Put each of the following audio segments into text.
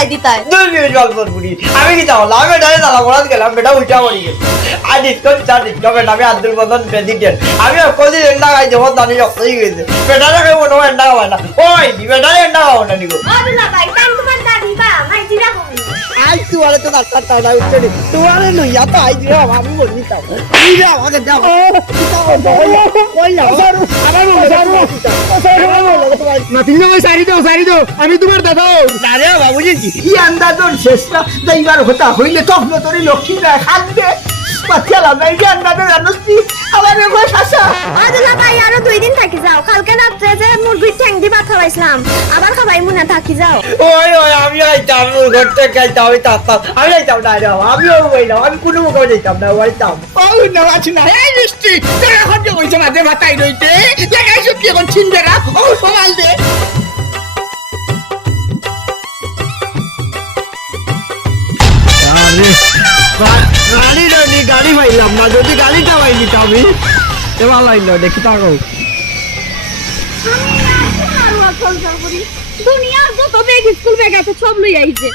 ফালাই দিতাই। দুই মিনিট গল্প বুড়ি। আমি কি চাও আমি বেটারে দাদা পড়াতে গেলাম বেটা উল্টা পড়ি গেল। আর ডিসকাউন্ট চার ডিসকাউন্ট বেটা আমি আব্দুল বদন প্রেসিডেন্ট আমি কদিন এন্ডা খাই যাব দানি রক্ত হয়ে গেছে খাই মনে হয় এন্ডা খাওয়াই না। ওই বেটা এন্ডা খাওয়া না নিগো। না ভাই তোমার দাদি বা মাই জিরা কমি আই তুয়ারে তো ডাক্তার টাটা উঠছে রে তুয়ারে লইয়া তো আই দিও আমি বলি তাও তুই রে আমাকে যাও। কই না আমার আমার না নাতিনে ভাই সারি দাও সারি দাও। আমি তোমার দাদা। আরে বাবুজি কি আন্দাজন শেষটা দইবার হতা হইলে তখন তোরই লক্ষ্মী রায় খাদ্যে পাতিয়ালাম না এই যে আন্দাজে জানোস তুই আমার এবার শাসা অদুলা ভাই আরও দুই দিন থাকি যাও। কালকে রাত্রে যে মুরগির ঠ্যাং দি ভাত খাওয়াইছিলাম আবার খাবাই মনে থাকি যাও। ওই ওই আমি আইতাম ঘর থেকে আইতাম আমি তাতাম আমি আইতাম না রে বাবা, আমিও বইলাম আমি কোনো মুখে যাইতাম না আইতাম। ও না আছে না এই মিষ্টি তোর এখন যে হইছে মাঝে মাথায় রইতে? দেখাইছো কি এখন চিনবে ও সমাল দে। গাড়ি গাড়ি পাইলাম না যদি গাড়িটা তো আমি। দেখি তাকো দুনিয়ার যত বেগ স্কুল বেগ আছে সব লই আইছে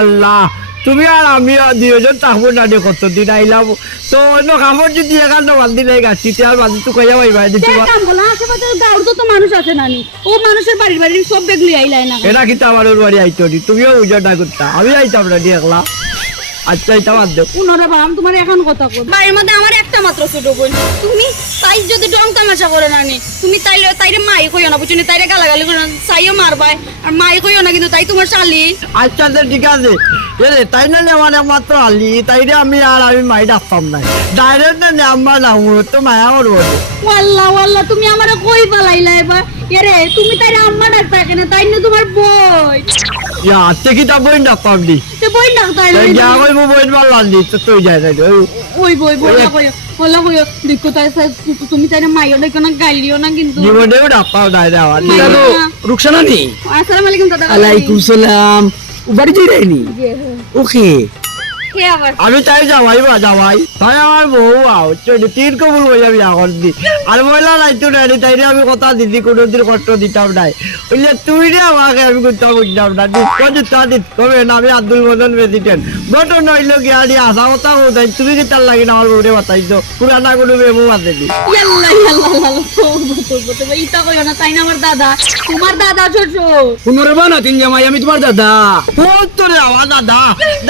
আল্লাহ তুমি আর আমি দুজন থাকব না রে কতদিন আইলাম। তো অন্য কাপড় যদি এখানে বান্ধি নাই গাছি আর বান্ধি তো কইয়া যে তোমার আশেপাশে গাঁর যত মানুষ আছে নানি ও মানুষের বাড়ির বাড়ির সব বেগ লই আইলাই না। এটা কিন্তু আমার ওর বাড়ি আইতো নি তুমিও উজাটা করতা আমি আইতাম না নি একলা। আচ্ছা এটা বাদ দেও পুনরা বাম তোমার এখন কথা কর বাড়ির মধ্যে আমার একটা মাত্র ছোট বোন তুমি তাই যদি ডং তামাশা করে নানি তুমি তাইলে তাইরে মাই কইও না বুঝনি তাইরে গালাগালি করে না সাইও মারবাই আর মাই কইও না কিন্তু তাই তোমার শালি। আচ্ছা তো ঠিক আছে। এরে তাই না নে আমার মাত্র আলি তাই রে আমি আর আমি মাই ডাকতাম না। ডাইরেক্ট না আমার না তো মায়া করব রে। ওয়াল্লা ওয়াল্লা তুমি আমারে কই পালাইলা এবার? এরে তুমি তাইরে আম্মা ডাকতা কেন? তাই না তোমার বই? তাই তো তুই যাই না ওই বই বই না কইও ওলা দেখো তাই সা- তুমি তাইরে মাইও না কেন গাইলিও না কিন্তু জীবনেও ডাকতাম না রে আমার রুকসানা নি আসসালামু আলাইকুম দাদা আলাইকুম সালাম উবার রাইনি ওকে আমি তাই যাওয়াই বা যাওয়াই তাই আমার বউ আও চলি তিন কবুল হয়ে যাবি এখন দি। আর মহিলা নাইতো না রে তাই আমি কথা দিদি কোনোদিন কষ্ট দিতাম নাই। বললে তুই রে আমাকে আমি করতাম বুঝতাম না দিত দিতা দিত কবে না আমি আব্দুল মদন প্রেসিডেন্ট ঘটন হইল কি আদি আসা কথা কোথায় তুমি কি তার লাগে না আমার বউরে বাতাইছো পুরানা কোনো মেমো বাদে দি। তোবা তোবা তোবা ইতা কইও না তাই না আমার দাদা? তোমার দাদা শ্বশুর পুনর্বা না তিন জামাই আমি তোমার দাদা। ও তো রে আমার দাদা।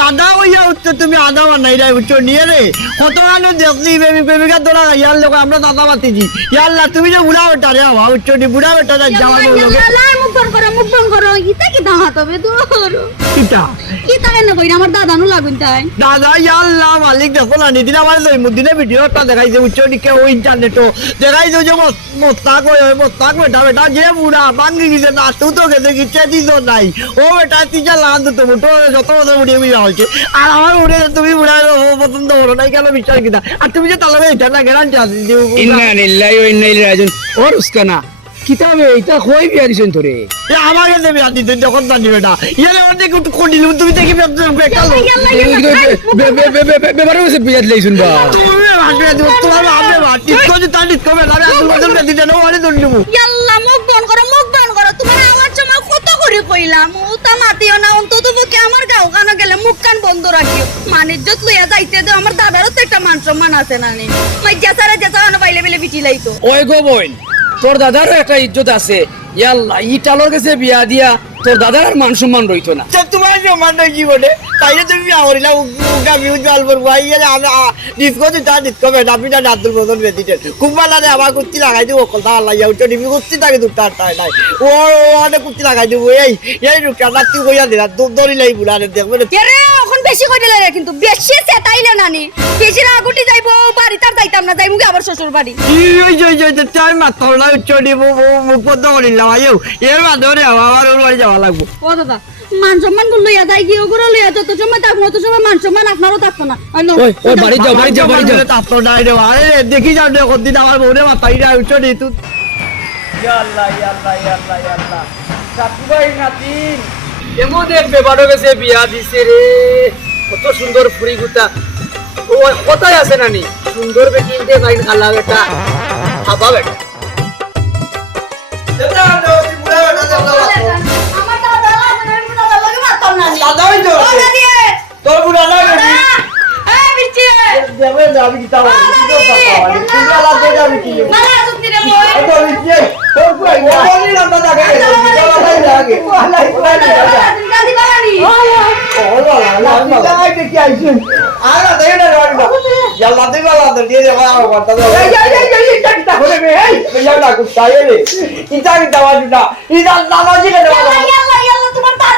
দাদা ওইয়া উঠতে তুমি আদা বানাই রে উচ্চ নিয়ে রে কত মানুষ দেখছি প্রেমিক প্রেমিকা তোরা ইয়ার লোক আমরা দাদা বাতিছি। ইয়াল্লা তুমি যে বুড়া বেটা রে বাবা উচ্চ বুড়া বেটা ইয়াল্লা মুখ বন্ধ করো মুখ বন্ধ করো। ইতা কি দাহাত হবে দূর কিটা কি তাই না কইরা আমার দাদা নু লাগুন তাই? দাদা ইয়াল্লা মালিক দেখো না নিদিন আমার জন্মদিনে ভিডিওটা দেখাইছে উচ্চ নিকে ও ইন্টারনেটও দেখাইছে যে মোস্তাক ওই মোস্তাক বেটা বেটা যে বুড়া ভাঙ্গি গেছে না তুই তো গেছে কিচ্ছে দিত নাই। ও বেটা তিনটা লান তো মুঠো যত বছর বুড়িয়ে বুড়িয়ে হয়েছে। আর আমার উড়ে তুমি বুড়া পছন্দ করো নাই কেন বিশ্বাস কিনা আর তুমি যে তালাবে এটা না গেলাম ইন্না লিল্লাহি ওয়া ইন্না ইলাইহি রাজিউন। ও রুস্কানা কিতাবে এটা কই বিয়া দিছেন তোরে? আমাকে দেবে আর দিতে যখন জানি বেটা ইয়ারে অনেক কঠিন তুমি দেখি একটা লোক। ইয়াল্লা ইয়াল্লা বেবারে হইছে বিয়া দিলাইছুন বা? তুমি ভাববে তোমার ভাববে ভাব টিসকো যে তার টিসকো বেটা আমি আদুল বদল দিতে না অনেক দন্ড দেবো। ইয়াল্লা মুখ বন্ধ করো মুখ বন্ধ করো। তোমার আমার সময় কত করে কইলাম ও তা মাতিও না অন্তত পক্ষে আমার গাও কানো গেলে মুখ কান বন্ধ রাখিও। মানিজ্জত লইয়া যাইতে তো আমার দাদারও তো একটা মান সম্মান আছে না নি। মাই জেসারে জেসা আনো পাইলে বেলে বিটি লাইতো। ওই গো বোন তোর দাদারও একটা ইজ্জত আছে। ইয়াল্লা ইটালোর কাছে বিয়া দিয়া তোর দাদার আর মান সম্মান রইতো না। তো তোমার সমান কি বলে তাইলে তুমি আহরিলা উগা ভিউজ গাল বল ভাই আমি ডিসকো তো তা ডিসকো বেটা আমি না বেদিতে রে আমার কুত্তি লাগাই দিব কলতা আল্লাহ ইয়া উঠে দিবি কুত্তি তাকে দুটা তাই নাই। ও অনেক কুত্তি লাগাই দিব। এই এই রুকা রাত্রি কইয়া দিলা দড়ি লাই বুড়া রে দেখবে এখন বেশি কই দিলে রে কিন্তু বেশি চেতাইলে নানি। বেশি আগুটি যাইবো বাড়ি তার যাইতাম না যাইমু আবার শ্বশুর বাড়ি? ওই যে যে যে টাইম মাত্র না চড়ি পদ্ম করিলাম আয়ো এর মাধ্যমে আমার ওর বাড়ি যাওয়া লাগবো। ও দাদা মান সম্মানগুলো লইয়া যাই কি ওগুলো লইয়া যত সময় থাকব তত সময় মান সম্মান আপনারও থাকতো না। ওই ওই বাড়ি যাও বাড়ি যাও বাড়ি যাও। তাপ নাই রে আরে দেখি যাও দেখো দিন আমার বউরে মাথায় না উঠে তুই ইয়াল্লাহ ইয়াল্লাহ ইয়াল্লাহ ইয়াল্লাহ সাতুবাই নাতিন এমন এক বেবারও গেছে বিয়া দিছে রে কত সুন্দর ফুরি গুতা ও কোথায় আছে নানি সুন্দর বেটি দে বাইন খালা বেটা খাবা বেটা বুড়া দাদা দাদা লাগে না বুড়া না আমি দাদা কে মানে যাবে ইয়ে রে দেখো নি বাজুটা ই বুড়া ওর কুত্তাও আইটা ইয়ে রে উগ্র কি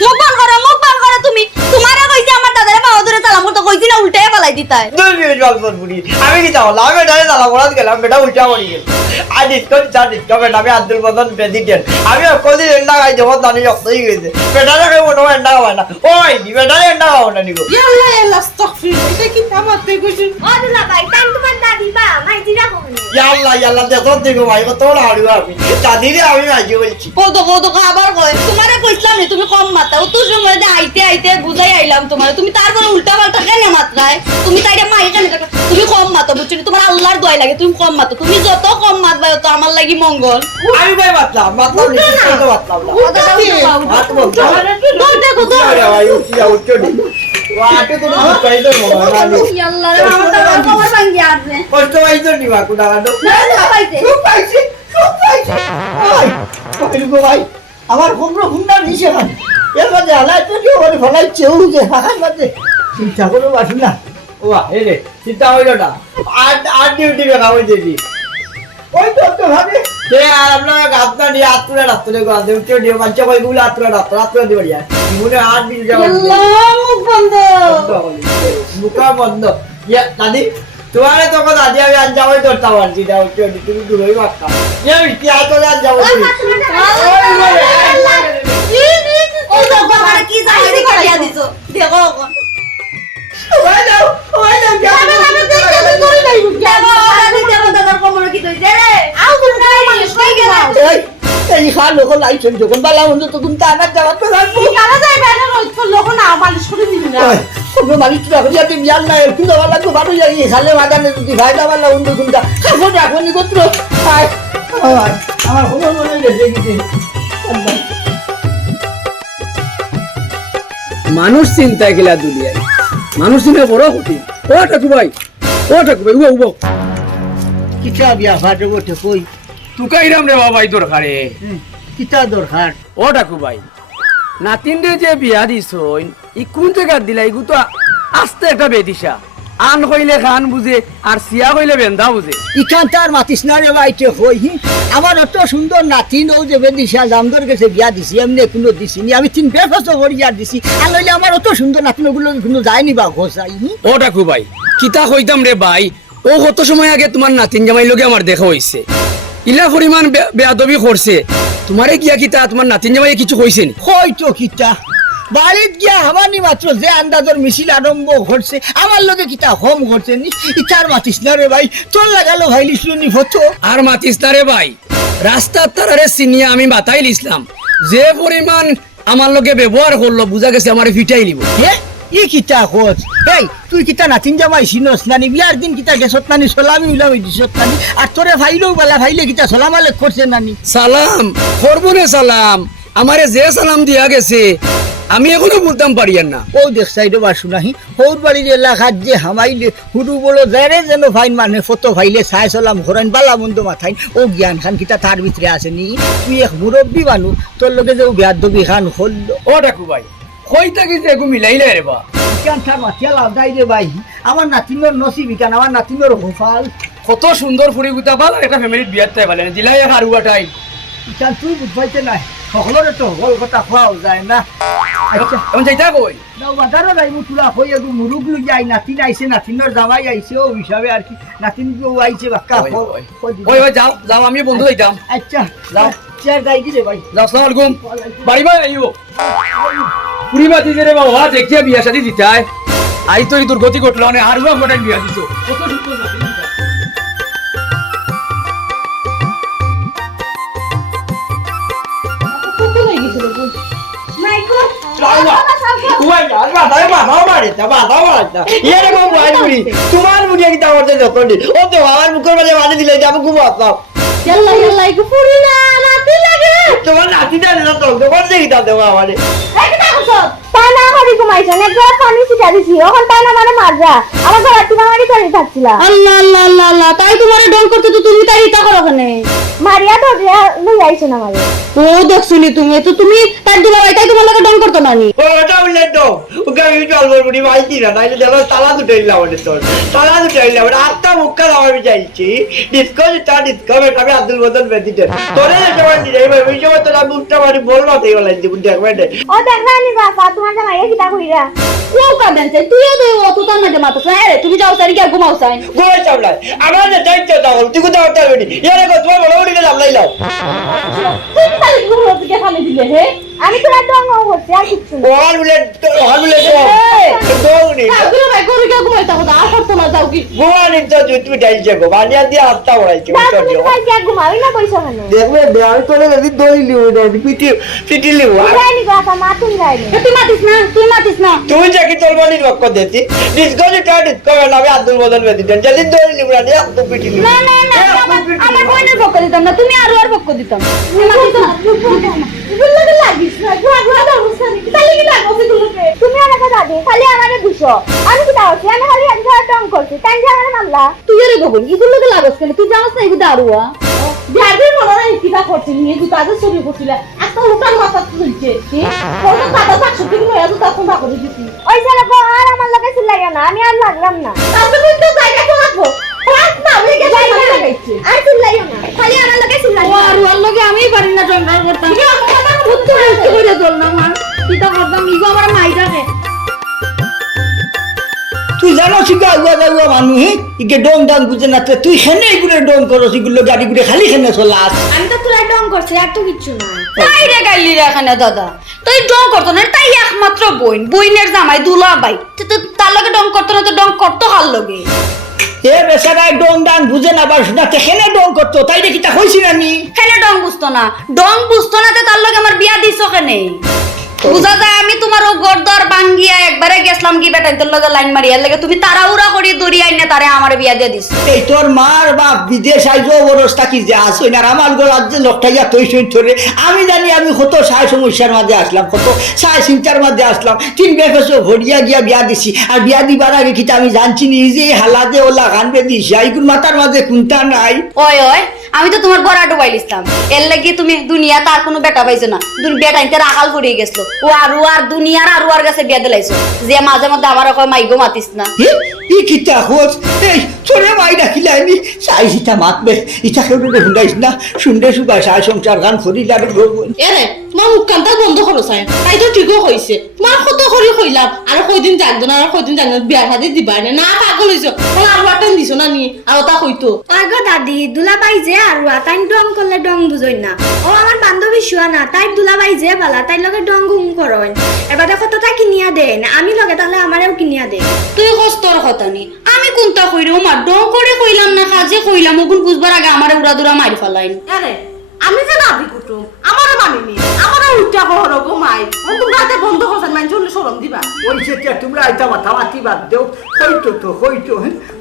মুখ বন্ধ করো মুখ সালাম করতে কইছি না উল্টে ফেলাই দিতাই আমি কি চাও আমি বেটারে দাদা বলাত গেলাম বেটা উল্টা পড়ি গেল। আর ডিসকো চা ডিসকো বেটা আমি আব্দুল বদন প্রেসিডেন্ট আমি কদি এন্ডা খাই যখন দানি রক্ত হয়ে গেছে বেটারে মনে হয় এন্ডা খাওয়াই না। ওই বেটারে এন্ডা খাওয়া না নিগো। ইয়াল্লা ইয়াল্লা আস্তাগফির এটা কি থামাতে কইছেন ও দুলা ভাই টাইম তোমার দাদি বা মাইজি রাখো ইয়াল্লা ইয়াল্লা দেখো দেখো ভাই কত বড় হাড়ি আমি দাদিরে আমি মাঝে বলছি কত কত আবার কয় তোমারে কইছিলাম নি তুমি কম মাতা ও তুই সময় দে আইতে আইতে বুঝাই আইলাম তোমারে তুমি তারপরে উল্টা পাল্টা কেন মাত্রায় তুমি তাইরে মাই কেন তুমি কম মাতো বুঝছ নি? তোমার আল্লাহর দোয়াই লাগে তুমি কম মাতো তুমি যত কম মাতবা তত আমার লাগি মঙ্গল আমি ভাই বাতলাম বাতলাম নিশ্চিত তো বাতলাম না হাত বন্ধ দৌড় দেখো দৌড় আরে ভাই উঠি যাও উঠো নি ওয়াটে তো উঠাই তো মনে না আল্লাহ রে আমার কষ্ট পাই তো নিবা কুটা কাটো না না পাইছে খুব পাইছি খুব পাইছি। ভাই আমার ঘুমরো ঘুমনা নিছে ভাই। এর মধ্যে হালাই তো কি ওরে ফলাইছে ও যে হাহার মধ্যে। চিন্তা করো বাসু না। ওয়া এই রে চিন্তা হইল না। আর আর ডিউটি বেকা হই দিবি ওই তো তো ভাবে। তে আর আপনার গাতনা নিয়ে আত্মরা রাত্রে গো আদে উঠে দিও বাচ্চা কই গুলো আত্মরা রাত্রে রাত্রে দিবি আর মনে আর যাও আল্লাহ মুখ বন্ধ। মুখা বন্ধ। ইয়া দাদি তোমারে তো কথা আমি আজ যাওয়াই ধরতাম আর কি দাও উঠে তুমি দূরই বাক্কা ইয়ে কি আজ তো আজ তো যখন বালা বন্ধু তখন তানার যাওয়ার তো লোক না মালিশ করে দিবি না। মানুষ তো এখন যদি বিয়ার নাই একটু যাওয়া লাগবে। ভালো যাই খালে মাদানে যদি ভাই যাওয়ার লাগবে বন্ধু কোনটা? খাব রাখব নি গোত্র আয় আয়, আমার কোনো মনে গেছে গেছে মানুষ চিন্তায় গেলা দুলিয়ায় মানুষ চিন্তা বড় কঠিন ও ঠাকু ভাই ও ঠাকু ভাই উবা। কিতা বিয়া ভাটো গোটে কই? তুকা ইরাম রে বাবাই দরকারে। কিতা দরকার? ও ঠাকু ভাই নাতিন যে বিয়া দিছ ই কোন জায়গার দিলা? ইগু তো আস্তে একটা বেদিশা। আন কইলে খান বুঝে আর সিয়া কইলে বেন্দা বুঝে। ইখান তার মাতিস না রে বাইতে হই হি? আমার অত সুন্দর নাতি নৌ যে বেদিশা জামদর গেছে বিয়া দিছি এমনি কোনো দিছিনি আমি তিন বেফাস দিছি। আর লইলে আমার অত সুন্দর নাতি গুলো কোনো যায়নি বা ঘোষাই ও ঠাকু ভাই কিতা কইতাম রে ভাই? ও কত সময় আগে তোমার নাতিন জামাই লগে আমার দেখা হইছে। ইলা পরিমাণ বে- বেয়াদবি করছে। তোমারে গিয়া কিতা তোমার নাতিন জামাই কিছু কইছে নি? হয়তো কিতা। বাড়িত গিয়া হামানি মাত্র যে আন্দাজর মিছিল আরম্ভ ঘটছে আমার লগে কিতা হোম ঘটছে নি? ইতার মাতিস না রে ভাই? তোর লাগালো ভাই লিসুনি ফটো? আর মাতিস না রে ভাই? রাস্তার তারারে চিনিয়ে আমি বাতাইল ইসলাম যে পরিমাণ আমার লগে ব্যবহার করল বুঝা গেছে আমার ফিটাই নিব। হে? ই কিতা খোঁজ এই তুই কিতা নাতিন জামাই চিনস নানি বিয়ার দিন কিতা গেছত নানি সলামি উলামি দিছত নানি আর তোরে ভাইলেও বেলা ভাইলে কিতা সলাম আলেক করছে নানি সালাম করবনে সালাম আমারে যে সালাম দিয়া গেছে আমি এখনও বলতাম পারিয়ার না। ও দেখ সাইডে বা শুনাহি হৌর বাড়ির এলাকাত যে হামাইলে হুরু বলো যারে যেন ফাইন মানে ফটো ভাইলে চাই চলাম ঘরাইন বালা মন্দ মাথাইন ও জ্ঞান খান কিতা তার ভিতরে আছে নি? তুই এক মুরব্বী মানুষ তোর লগে যে বিয়ার দবি খান হল ও ডাকু ভাই কইতা কি যে মিলাইলে রে বা? ইকান থার মাতিয়া লাভ যাই রে ভাই আমার নাতিনোর নসিব ইকান আমার নাতিনোর হোফাল। কত সুন্দর ফুরি গুতা আর একটা ফ্যামিলির বিয়ার তাই পালেন দিলাই আর উয়াটাই ইকান তুই বুঝবাইতে নাই? সকলরে তো হল কথা খোয়াও যায় না। আচ্ছা এখন যাইতা কই নাও বাজারও নাই মু তুলা হই একটু মুরুগ লই যাই নাতিন আইছে নাতিনের জামাই আইছে ও হিসাবে আর কি নাতিন কেউ আইছে বাক্কা ওই, ওই। ওই ভাই যাও যাও আমি বন্ধু যাইতাম আচ্ছা যাও। চেয়ার গাই দিলে ভাই। যাও আসসালামু আলাইকুম বাড়ি ভাই আইও পুরি বাতি রে বাবা দেখিয়া বিয়া শাদি দিতাই আই তোর দুর্গতি ঘটলো আর বিয়া দিত কত সুন্দর তোমার বুড়ি একটা করতে যত ও তো আমার মুখের মাঝে মারি দিলে যে আমি ঘুমাতাম ইয়াল্লা ইয়াল্লা একটু পুরি না রাতে লাগে তোমার নাতিটা দিল তোমার দেখি তা দেবো আমারে এই না করছ তাই না হরি ঘুমাইছেন একবার পানি ছিটা দিছি ওখান তাই না মানে মারজা আমার ঘর টিকা মারি করে থাকছিলা। আল্লাহ আল্লাহ আল্লাহ আল্লাহ তাই তোমার ডং করতে তো তুমি তাই ইতা করো ওখানে? মারিয়া তো লই আইছেন আমারে। ও দেখছুনি তুমি তো তুমি তার দুলাভাই তাই তোমার লাগে ডং করতো না নি? ও ওটা বললেন তো ওকে আমি জল বুড়ি মাইছি না নাইলে দেখো তালা দুটো ইল্লা বলে তোর তালা দুটো ইল্লা বলে আটটা মুখা আমি চাইছি। ডিসকো যেটা ডিসকো বেটা আমি আব্দুল বদল বেদিতে তোরে যেমন দিলে এবার সময় তোরা মুখটা মারি বলবা তো এগুলো দেখবে না ও দেখ না নি বাবা তোমার জামাইয়া কিটা কইরা? ও কাঁদেন চাই তুইও তো অত তার নাকি মাথা হ্যাঁ আরে তুমি যাও তারি গিয়া ঘুমাও চাই গোয়া চাবলাই আমার যে দায়িত্ব তখন তুই কোথাও হতে পারবি ইয়ারে গো তোমার বড় বড়ি লাভ লাইলাও তুমি তাহলে ঘুমাতে থেকে খালি দিলে হে। আমি তোরা ডং করছি আর কিছু না। ওহান বলে দৌড়ি আগুলো ভাই করে কে ঘুমাই থাকো আর করতো না যাও কি? নিতে তুই তুমি যাইছে গো বানিয়া দিয়ে আত্মা ওড়াইছে তা দিও। কাল কি ঘুমাবি না কইছো কেন দেখবে আমি তোরে যদি দই লিও না পিটি পিটি লিও। যাইনি বাবা মা তুমি যাইনি তুই মাতিস না তুই মাতিস না। তুই যাকে তোর বলি দেতি? ডিসকো যেটা ডিসকো নামে আব্দুল বদল বেদি দেন। যদি দই লিও না এক তো পিটি লিও। না না না আমার বোনের পক্ষ দিতাম না তুমি আরও আর পক্ষ দিতাম। তুই এগুলো কি তুমি আমাকে দাদি খালি আমারে দুশো। আমি কিটা করছি আমি খালি একবার ডং করছি। তাই যে আমারে মামলা তুই এর গোবল ইগুলো লাগে লাগস কেন? তুই জানাস না এগুলো আরুয়া বিয়াদের মনে হয় কিটা করছিল নিয়ে দুটো আগে ছবি করছিল। একটা উঠান মাথা তুলছে কত দাদা থাকছো তুমি এত তখন না করে দিছি ওই ছেলে কো আর আমার লগে চিল্লাইয়া না আমি আর লাগলাম না। কিন্তু জায়গা তো রাখব। রাখ না আমি গেছি যাইবা। লাগাইছে আর চিল্লাইও না। খালি আমার লগে ও চিল্লাইও না। লগে আমি পারি না জন্ডার করতাম। উত্তর একটু করে চল না মা কিটা করতাম ইগো আমার মাইটাকে তুই জানো শিখা উয়া যাওয়া মানুহে ইকে ডং ডাং বুঝে না তুই খেনে এগুলো ডং করো সেগুলো গাড়ি গুলো খালি খেনে চলাস। আমি তো তোরা ডং করছি আর তো কিচ্ছু না তাই রে গাইলি রে এখানে দাদা। তুই ডং করতো না তাই একমাত্র বইন বইনের জামাই দুলা ভাই তো তো তার লগে ডং করতো না তো ডং করতো কার লগে? এ বেচারায় ডং ডাং বুঝে না শোনা খেনে ডং করতো? তাই দেখি তা হয়েছি না নি হেনে ডং বুঝতো না? ডং বুঝতো না তো তার লগে আমার বিয়া দিছো কেনে? বুঝা যায় আমি তোমার ও গরদর বাঙ্গিয়া একবারে গেছলাম কি বেটা তোর লগে লাইন মারিয়ার লাগে তুমি তাড়াহুড়া করি দড়ি আইনে তারে আমার বিয়া দিয়ে দিস এই তোর মার বাপ বিদেশ আইজো অবস্থা কি যে আসো না আমার গো রাজ্যে লোকটাইয়া তৈ সই ধরে আমি জানি আমি কত সায় সমস্যার মাঝে আসলাম কত সায় চিন্তার মাঝে আসলাম। তিন বেফেসো ভরিয়া গিয়া বিয়া দিছি। আর বিয়া দিবার আগে কিটা আমি জানছি নি যে হালাতে ওলা কানবে দিছি আইকুন মাথার মাঝে কোনটা নাই? ওই ওই আমি তো তোমার বড়া ডুবাই লিখতাম এর লাগি তুমি দুনিয়া তার কোনো বেটা পাইছো না। তুমি বেটা ইনতে রাখাল পড়িয়ে গেছো। ও আরু আর দুনিয়ার আরু আর কাছে বিয়া দিলাইছো। যে মাঝে মধ্যে আমার কয় মাইগো মাতিস না। ই কিতা হোস? এই চলে মাই ডাকিলে আমি সাই সিটা মাতবে। ইটা কেউ শুনাইস না। শুনলে সুবাই সাই সংসার গান করি লাগে এরে তোমার মুখ কান্তা বন্ধ করো চাই। তাই তো ঠিকও হয়েছে তোমার কত করে কইলাম। আর কয়দিন না আর কয়দিন না বিয়া শাদি দিবাই না। না পাগল হইছো। আর বাটান দিছো না নি? আর ওটা কইতো? আগো দাদি দুলাবাই যে আর তাই ডং করলে ডং বুঝই না। ও আমার বান্ধবী শুয়া না তাই দুলাবাই যে বালা তাই লগে ডং গুম করন। এবারে কতটা কিনিয়া দেন আমি লগে তাহলে আমারেও কিনিয়া দে তুই কষ্টর কথা নি? আমি কোনটা কইরে মা? ডং করে কইলাম না কাজে কইলাম ওগুন বুঝবার আগে আমারে উড়া দুরা মারি ফেলাইন। আরে আমি যে নাবি কুটুম আমারও মানিনি আমারও উঠা কহর গো মাই তোমরা হাতে বন্ধ করছেন মানে চলে সরম দিবা। ওই সেটা তোমরা আইতা মাথা মাতি বাদ দেও, হইতো তো, হইতো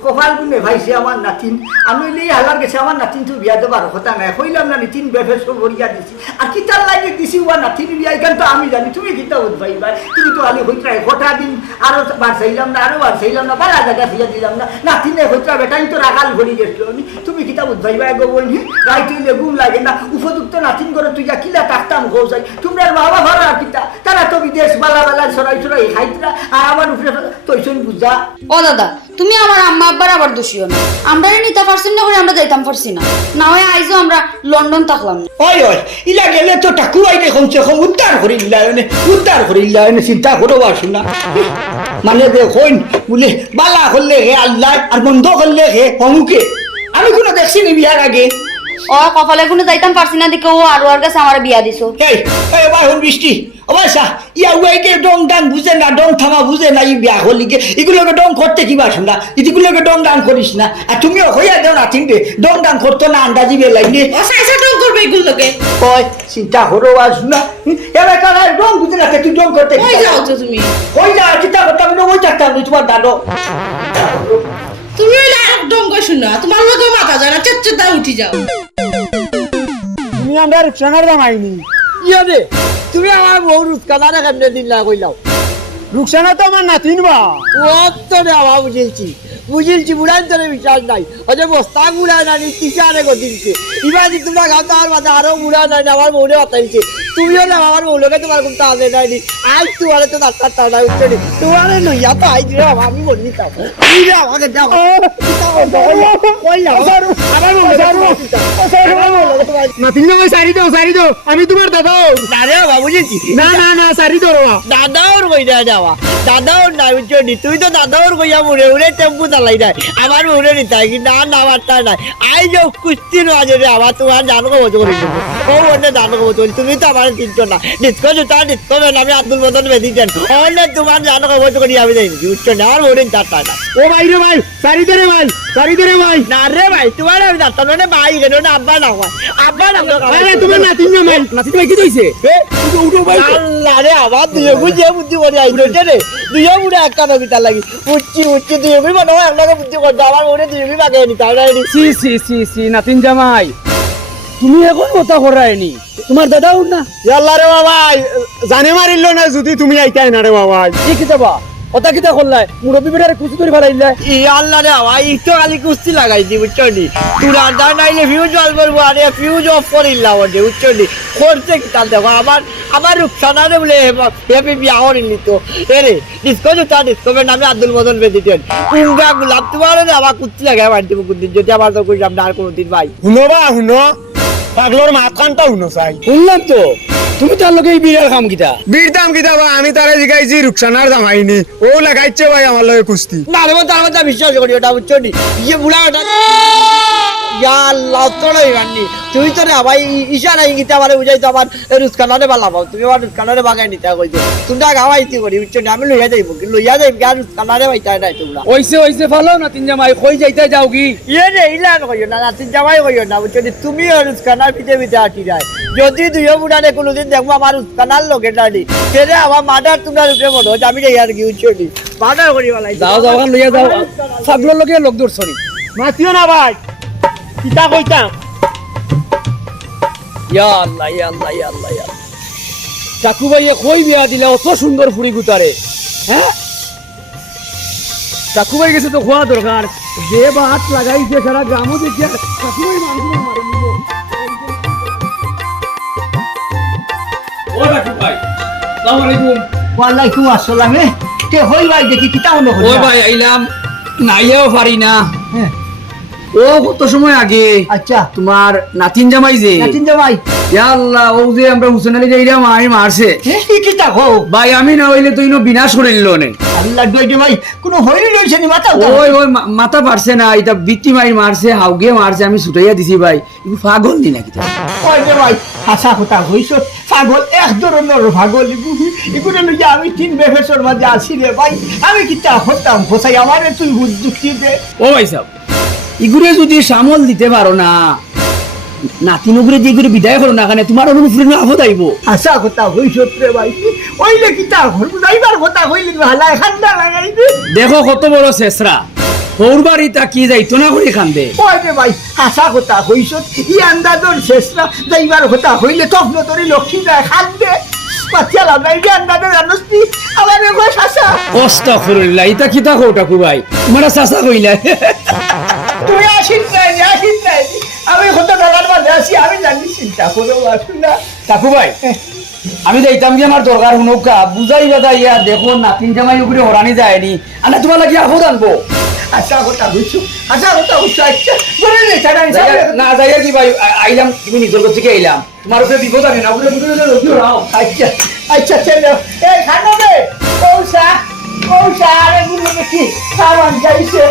কপাল গুনে ভাইছে আমার নাতিন। আমি লি হালার গেছে, আমার নাতিন তো বিয়া দেবার কথা নাই। হইলাম না, নিতিন বেফেস ভরিয়া দিছি। আর কি তার লাগে দিছি ওয়া নাতিন বিয়া এখান তো আমি জানি, তুমি কিতা উঠ ভাইবা তুমি তো আলি হইতরা গোটা দিন, আরও বার চাইলাম না, আরও বার চাইলাম না, বালা জায়গা ফিয়া দিলাম না। নাতিনে হইতরা বেটাই তো রাগাল ভরি গেছিল তুমি কিতা উঠ ভাইবা এগো বলি রাইতে লেগুম লাগে না উপযুক্ত নাতিন করে তুই কিলা তাকতাম গোসাই। তোমরা বাবা কিতা? তারা তো বিদেশ বালা বালা সরাই সরাই খাইতরা আর আমার উপরে তৈসন বুঝা। ও দাদা তুমি আমার আম্মা আব্বার আবার দোষিও না। আমরা নিতে পারছি না করে আমরা যাইতাম পারছি না। না হয় আইজো আমরা লন্ডন থাকলাম না। ওই ওই ইলা গেলে তো টাকু আইনে কমসে কম উদ্ধার করি ইলায়নে উদ্ধার করি ইলায়নে চিন্তা করো আসি না। মানে যে হইন বলে বালা করলে হে আল্লাহ আর বন্ধ করলে হে অমুকে। আমি কোনো দেখছি নি বিয়ার আগে। ও কপালে কোনো যাইতাম পারছি না দেখে ও আর ওর কাছে আমার বিয়া দিছো। এই এই ভাই হন বৃষ্টি সা ইয়া উইকে ডং ডাং বুঝে না ডং থামা বুঝে না ই বিয়া হলিকে এগুলোকে ডং করতে কি বাস না? এগুলোকে ডং ডাং করিস না। আর তুমিও হইয়া দেও না চিনবে? ডং ডাং করতো না আন্দাজি বেলাইনে ও সাইসা ডং করবে এগুলোকে। ওই চিন্তা হরো আস না। এবার কারা ডং বুঝে না তুই ডং করতে কই যাও তুমি? ওই যা চিন্তা করতাম না ওই থাকতাম না তোমার দাদো। তুমি আর ডং কই শুনা তোমার লগে মাথা যায় না চেচ্চেতা উঠি যাও। তুমি আমরা রুকসানার দাম আইনি ইয়ে তুমি আমার বউ রুকসানারে কেমনে দিন না কইলাও? রুকসানা তো আমার নাতিন বা ও তো রে আমার বুঝেছি বুঝিলছি বুড়ান তোরে বিশ্বাস নাই। ওই বস্তা বুড়া নাই, তিসারে গদিনছে যদি তোমরা গাও তো আমার মাথা আরও বুড়া নাই আমার বউরে বাতাইছে তুমিও না আমার বউ লোকে তোমার খুব তাজে নাইনি আজ তোমার তো ডাক্তার তাড়া উঠছে নি। তোমার লইয়া তো আইজ রে আমি বলি তা তুই রে আমাকে যাও? দাও আমি তোমার দাদা বাবা বুঝেছি। না না না সারি দাও বাবা। দাদাওর কইরা যাওয়া। দাদাওর না বুঝছি তুই তো দাদাওর কইয়া মুড়ে উড়ে টেম্পু চালাই নাই। আমার উড়ে নিতাই না না বার্তা নাই। আই যে কুস্তির মাঝে রে তোমার জানো কবচ করে ও অন্য জানো কবচ তুমি তো আমার চিনছো না। ডিসকো জুতা ডিসকো আমি আব্দুল মদন বেদিছেন অন্য তোমার জানো কবচ করি আমি যাই বুঝছ না আমার উড়ে যাত্রা না। ও ভাই রে ভাই সারি দে রে ভাই সারি দে রে ভাই। না রে ভাই তোমার আমি যাত্রা মানে ভাই কেন না আব্বা না হয়। আব্বা না আরে তোমার নাতিন জামাই নাতিন ভাই কি হইছে উঠো উঠো ভাই। আল্লাহ রে আবার দুয়ে বুঝে বুদ্ধি করে আইলো রে। দুয়ে বুড়ে এক কানো বিতা লাগি। উচ্চি উচ্চি বি মনে হয় আপনাকে বুদ্ধি করতে আমার ওরে দুয়ে বি বাগে নি তাই নাই সি সি সি সি নাতিন জামাই। তুমি এখন কথা করায়নি তোমার দাদা উঠ না। আল্লাহ রে বাবা জানে মারিল না যদি তুমি আইতাই না রে বাবা কি কিতাবা? কথা কিতা করলাই মুরব্বী বেটারে কুচি করে ফেলাইলে। ই আল্লাহ রে বাবা ই তো খালি কুস্তি লাগাই দি বুঝছ নি তুই রান্না নাইলে ফিউজ অল করব আরে ফিউজ অফ করিলাম ওরে বুঝছ নি করছে কি তার দেখো আমার আমার রুকসানা রে বলে হেপি বিয়া করিনি তো এরে ডিসকো জুতা ডিসকো বেন আমি আব্দুল মদন বেদিতেন কুঙ্গা গুলাব তোমার আমার কুস্তি লাগাই মারতে কুদিন যদি আমার তো কইলাম না আর কোনোদিন ভাই শুনো বা শুনো। পাগলোর মাত উনো চাই। শুনলাম তো। তুমি তার লগে এই বিড়ার খাম কিতা? বীর দাম কিতা বা? আমি তারে জিগাইছি রুকসানার দাম আইনি। ও লাগাইছে ভাই আমার লগে কুস্তি। না রে তার মধ্যে বিশ্বাস করি ওটা বুঝছ নি? ইয়ে বুড়া ওটা ইয়া আল্লাহ তো মাননি রে ভাই ইশারা ইঙ্গিতে আমারে বুঝাই তো আমার রুস্কানারে বালা পাও তুমি আমার রুস্কানারে বাগাই নিতে কইছো তুমি গাওয়াইতে করি বুঝছ নি আমি লইয়া যাইব কি? লইয়া যাইব কি? আর রুস্কানারে বাইতা নাই তোমরা। ওইসে ওইসে ফালো নাতিন জামাই কই যাইতে যাও কি? ইয়ে রে ইলান কইও না নাতি জামাই কইও না বুঝছ নি? তুমি রুস্কানার পিছে পিছে আটি রায় যদি দুইও বুড়ারে কোনোদিন দেখব আমার রুস্কানার লোকে ডালি সেরে আমার মাদার তোমরা রূপে মনে হচ্ছে আমি যাই আর কি নি। মাদার করি বলাই। যাও যাও লইয়া যাও। লোক দূর সরি মাতিও না ভাই। কিতা কইতাম ইয়া আল্লাহ ইয়া আল্লাহ ইয়া আল্লাহ ইয়া। চাকু ভাইয়ে কই বিয়া দিলে অত সুন্দর ফুড়ি গুতারে হ্যাঁ চাকু ভাই গেছে তো খোয়া দরকার যে বাত লাগাইছে সারা গ্রামও দেখিয়া চাকু ভাই মানুষ মারি নিব ও চাকু ভাই আসসালামু আলাইকুম ওয়ালাইকুম আসসালাম তে হই ভাই দেখি কিতা ও ভাই আইলাম নাইয়াও পারি না হ্যাঁ ও কত সময় আগে? আচ্ছা। তোমার নাতিন জামাই যে। নাতিন জামাই। ইয়া আল্লাহ ও যে আমরা হুসেন আলী আমি মারছে। কি হো ভাই আমি না হইলে তো ইনো বিনাশ করে নিল নে। আল্লাহ দইতে ভাই কোনো হইল লইছে নি মাথা ওই ওই মাথা পারছে না এটা বিটি মাই মারছে হাউগে মারছে আমি ছুটাইয়া দিছি ভাই। ইগু পাগল নি নাকি তা? ওই যে ভাই হাসা কথা হইছ পাগল এক ধরনের পাগল এগুলো লইয়া আমি তিন বেফেসর মাঝে আছি রে ভাই। আমি কিতা হতাম হোসাই আমারে তুই যুক্তি দে? ও ভাই সাহেব। ইগুরে যদি সামল দিতে পারো না নাতিন উগুরে দিয়ে ইগুরে বিদায় করো না কারণে তোমার অনুপ্রে না আফত আইব হাসা কথা হইছ রে ভাই। ওইলে কিতা হল যাইবার কথা হইলে হালা খান্ডা লাগাই দেখো কত বড় শেষরা। হৌর বাড়ি তা কি যাইতো না করে কান্দে ওই যে ভাই হাসা কথা হইছ ই আন্দাজর শেষ না যাইবার কথা হইলে তখন তোর লক্ষ্মী যায় খান্দে যে আমার এগো হাসা অস্তাগফিরুল্লাহ ইতা কিতা কও টাকু ভাই তোমার কইলা। তুই আসিস নাই আসিস নাই। আমি কত টাকার মাঝে আসি আমি জানি চিন্তা করেও আসুন না। টাকু ভাই আমি যাইতাম যে আমার দরকার হুনকা বুঝাই বাদা ইয়া দেখো নাতিন জামাই উপরে হরানি যায়নি। আনা তোমার লাগি আফত আনব? আশা কথা হইছ আশা কথা হইছ আচ্ছা। বলে নে না যাইয়া কি ভাই আইলাম তুমি নিজের কাছ থেকে আইলাম। তোমার উপরে বিপদ আনি না উপরে বিপদ রক্ষি রাও। আচ্ছা আচ্ছা চলো এই খানো কৌশা কৌশা আরে গুলো দেখি। সামান যাইছে।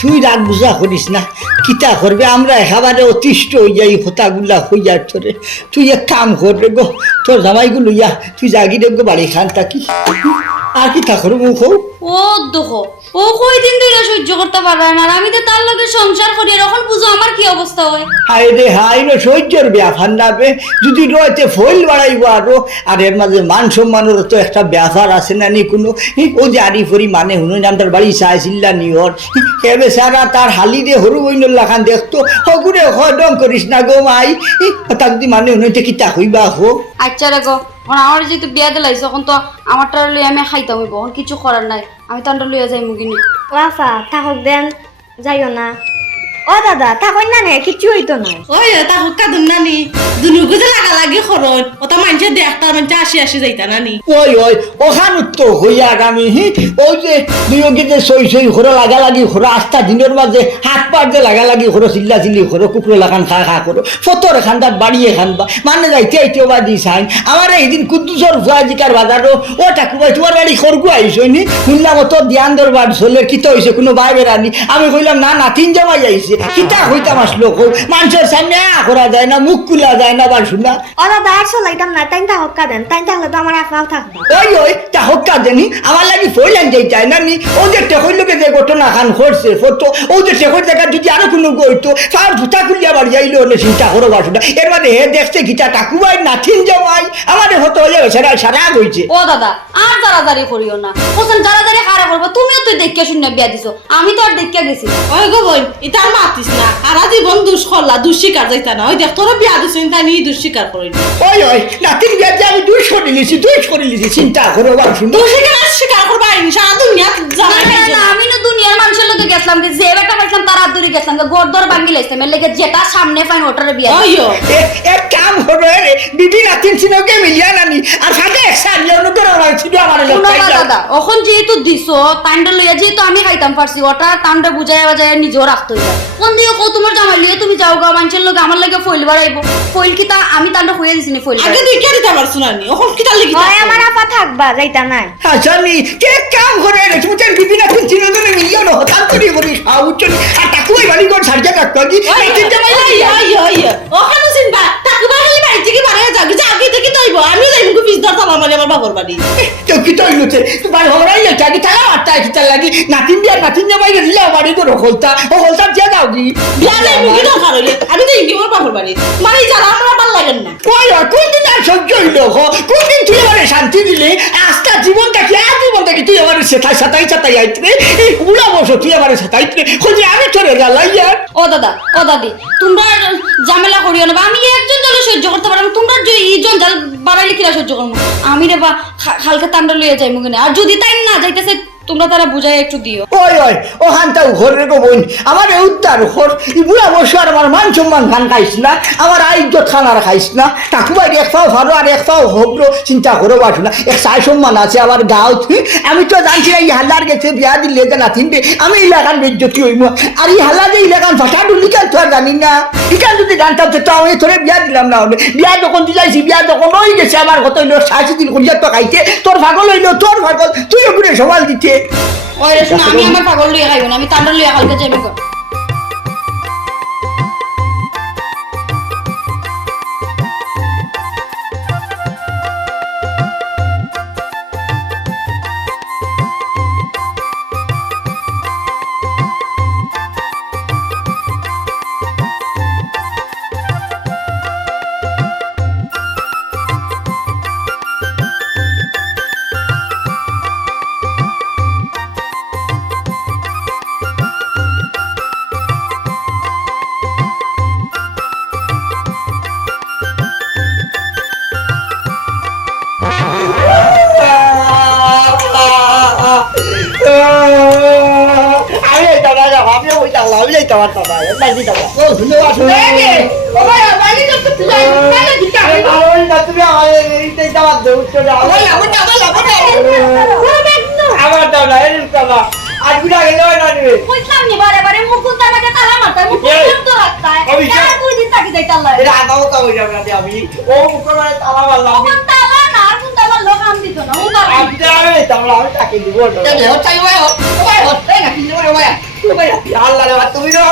তুই রাগ বুঝা করিস না, কিতা করবে? আমরা একেবারে অতিষ্ঠ হই যাই, হতাগুলা হয়ে যায় তোরে। তুই এক কাম করবে গো, তোর জামাইগুলো ইয়া তুই জাগি দেখব বাড়ি খান থাকি আর কিতা করব মুখ ও দেখো ও কই দিন ধরে সহ্য করতে পারবে না আর আমি তো তার লগে সংসার করি আর এখন বুঝো আমার কি অবস্থা হয়? হায় রে হাই রে সহ্যর ব্যাপার নাবে যদি রয়েছে ফইল বাড়াইব আরও আর এর মাঝে মান সম্মানের তো একটা ব্যাপার আছে না নি কোনো? ও যে আরি ফরি মানে হুনুন আমার বাড়ি চাইছিল্লা নিহর হেবে সারা তার হালি দিয়ে হরু বইনুল লাখান দেখতো হগুরে হদম করিস না গো মাই। তার যদি মানে হুনুন কিতা হইবা হো? আচ্ছা রে গো আমার যেহেতু বিয়া দিলাইছে এখন তো আমারটা লই আমি খাইতাম হইব কিছু করার নাই। আমি তো লইয়া যাই মুগিনি ওয়াফা থাকক দেন যাইও না। ও দাদা থাকই না নে কিচ্ছু হইতো না ওই তা হুক্কা দুন নানি। দুনুকু যে লাগা লাগি খরচ ওটা মানুষের দেখতার মানুষ আসি আসি যাইতা নানি। ওই ওই ওখান তো হইয়া আমি হি। ওই যে দুয়োকে যে সই সই লাগা লাগি ঘরে আস্থা দিনের মাঝে হাত পার যে লাগা লাগি ঘরে চিল্লা চিল্লি ঘরে কুকুরে লাগান খা খা করো ফতর এখান তার বাড়ি এখান বা মানে যাইতে আইতে বা দি সাইন আমার এইদিন কুদ্দুসর ফুয়াজিকার বাজারও ও ঠাকুমাই তোমার বাড়ি খরগু আইসই নি? শুনলাম তো ধ্যান দরবার চলে কি তো হয়েছে কোনো ভাই বেড়ানি আমি কইলাম না না তিন জামাই আইছে কিতা হইতাম আসলো মানুষের সামনে করা যায় না মুখ খুলা যায় না বার শুনা। ও দাদা আর চলাইতাম না তাই থাকা দেন তাই থাকলে তো আমার একাও থাকব। ওই ওই তা হক্কা জানি আমার লাগি ফইলান যাই চাই না নি ওদের টেকর লোকে যে ঘটনা খান করছে ফটো ওদের টেকর জায়গা যদি আরও কোনো গইতো তার জুতা খুলিয়া বাড়ি যাইলে হলে চিন্তা করো বাসুটা এর মানে হে দেখছে গীতা টাকুবাই নাথিন জামাই আমাদের হতো হয়ে সারা সারা গইছে ও দাদা আর জারাজারি করিও না। ওখান জারাজারি খারা করব? তুমিও তুই দেখিয়া শূন্য বিয়া দিছো। আমি তো আর দেখিয়া গেছি। ওই গো বোন এটা মাতিস না। আর জীবন দুষ করলা দুঃস্বীকার যাইতা না। ওই দেখ তোরা বিয়া দিছিস তাই নিয়ে দুঃস্বীকার করিনি ওই ওই নাতিন বিয়া যে আমি দুই করে লিছি দুই করে লিছি চিন্তা করো বাসুন দুঃস্বীকার আর স্বীকার করবা আইনি সারা দুনিয়া জানা না, না, আমি না দুনিয়ার মানুষের লোকে গেছিলাম যে একটা পাইছিলাম তার হাত ধরে গেছিলাম গোর দর ভাঙ্গি লাইছিলাম এর লেগে যেটা সামনে পাইন ওটারে বিয়া এ- এক কাম করো রে বিবি নাতিন সিনকে মিলিয়া নানি আর সাথে একসাথে অন্য করে ছিল আমার দাদা এখন যেহেতু দিছো তান্ডা লইয়া যেহেতু আমি খাইতাম পারছি ওটা তান্ডা বুঝাই বাজায় নিজেও রাখতে হইবা। কোন দিও কো তোমার জামাই লিয়ে তুমি যাও গা মানুষের লোক আমার লাগে ফইল বাড়াইবো। ফইল কি তা আমি তান্ডা হইয়া দিছি নি ফইল আগে দেখে দিতে পারছ না নি ওখন কিতা লিখি ওই আমার আপা থাকবা যাইতা নাই। আসানি কে কাম করে রে? তুমি তার বিবি নাতিন সিনকে মিলিয়া না হতাম করি করি খাউচনি আর টাকুই বাড়ি কোন সারজা কাটতো কি নাতিন জামাই। ওখানে চিনবা তাকে বাড়ি বাড়ি থেকে বাড়ি যাবি যাবি দেখি তৈব আমি যাই মুখে পিস ধরতাম আমার আমার বাবার বাড়ি। কি তো যাচ্ছে আগে তারা কি তার লাগি। নাতিন দিয়া নাতিন জামাই দিলা বাড়ি তো রখলতা ও হলতা দিয়া দাও কি? বিয়া যাই মুখে দরকার হইলে আমি তো ইঙ্গি আমার বাবার বাড়ি। মানে যারা আমার ভালো লাগেন না। ওই কোন দিন আর সহ্য হইল কোন দিন তুই আমার শান্তি দিলে? আজকা জীবনটা কি আর জীবনটা কি তুই আমার সেটাই সাতাই সাতাই আইতরে? এই উড়া বসো তুই আমার সাতাইতরে খুঁজে আমি চলে গেলাই আর। ও দাদা ও দাদি তোমরা ঝামেলা করিও না আমি একজন জলে সহ্য করতে পারলাম তোমরা যে এইজন জাল বাড়াইলে কিরা সহ্য করব? আমি রে বা খালকে তান্ডা লইয়া যাই মুখে আর যদি তাই না যাইতেছে তোমরা তারা বুঝাই একটু দিও। ওই ওই ওখান তাও ঘরে গো বোন। আমার এই উত্তার ঘর ই বুড়া বসে আর আমার মান সম্মান খান খাইস না, আমার আইজ্জত খান আর খাইস না। ঠাকুমার এক পাও ভালো আর এক পাও হব্র চিন্তা করে বাসু না, এক সাই সম্মান আছে আমার গাঁও আমি তো জানছি না, এই হাল্লার গেছে বিয়া দিলে যে না তিনটে, আমি এলাকান বেজ্জতি হইম। আর এই হাল্লা যে এলাকান ভাষা ডুলি কেন তো আর জানি না। ইকান যদি জানতাম তো আমি তোরে বিয়া দিলাম না হলে। বিয়া যখন দিলাইছি, বিয়া যখন ওই গেছে, আমার কত হইল, সাড়ে দিন করিয়া তো খাইতে তোর ভাগল হইল, তোর ভাগল, তুই ওগুলো সবাল দিতে। ওই রে শোনো, আমি আমার পাগল লইয়া খাইব না আমি তান্ডর লইয়া কালকে যাইবে কর না বাড়ি দাদা ও ধন্যবাদ ও ভাই বাড়ি যাচ্ছে তুই ওই না তুমি আমার এই দাদা দেউ চলে আমার আমার আমার আমার আমার দাদা এই দাদা আজ বিনা গেলে হয় না রে কইতাম নি বারে বারে মুখ উল্টা লাগে তালা মারতা মুখ এই, বন্ধ রাখতা অভিষেক। আর দুই দিন থাকি যাইতা আল্লাহ এটা আগাও কাও যাবে না আমি ও মুখে মানে তালা মারলাম কোন তালা না আর কোন তালা লোক আম দিত না ও তালা আমি আমি না আমি তাকে দিব না আল্লাহ রে বাবা, তুমি না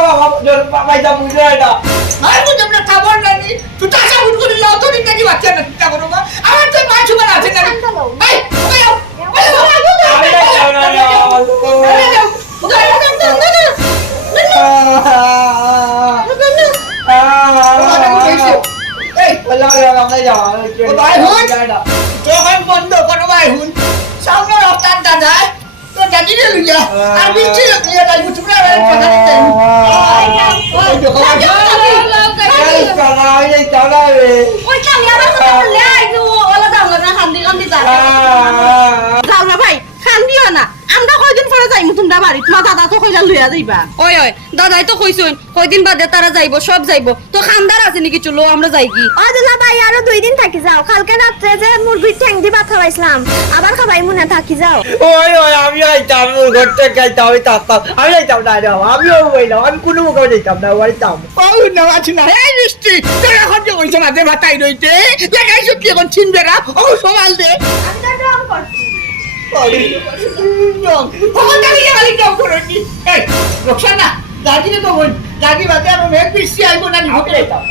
বাবা যা বুঝো এটা। আমি যাইতাম না রে বন্ধ করো ভাই হুন সামনে রাস্তার দাদায় তো দাদি রে লুইয়া আর বৃষ্টি লুইয়া তাই মুঠুরা কথা দিতে ওই কামি আবার কথা বললে আইজো ওলা দাম না খান্দি খান্দি যা যাও না ভাই খান দিও না আমরা কয়দিন পরে যাইমু তোমরা বাড়ি তোমার দাদা তো কইলা লইয়া যাইবা। ওই ওই দাদাই তো কইছুন কয়দিন বাদে তারা যাইবো সব যাইবো। তো খানদার আছে নাকি চলো আমরা যাই কি? ও দুলা ভাই আরও দুই দিন থাকি যাও। কালকে রাত্রে যে মুরগির ঠ্যাং দি ভাত খাওয়াইছিলাম। আবার খাবাই মনে থাকি যাও। ওই ওই আমি যাইতাম ঘর থেকে যাইতাম আমি থাকতাম আমি যাইতাম না রে বাবা আমিও বইলাম আমি কোনো মুখে যাইতাম না বাড়িতাম ও না আছে না। এই বৃষ্টি তোর এখন যে কইছ না দে ভাতাই রইতে দেখাইছ কি এখন চিনবে না। ও সমাল দে। আমি তো ডং করছি। ডং করনি এই রক্ষানা দাদি বাদে আর মেঘ বৃষ্টি আইবো না নিহতে যাইতাম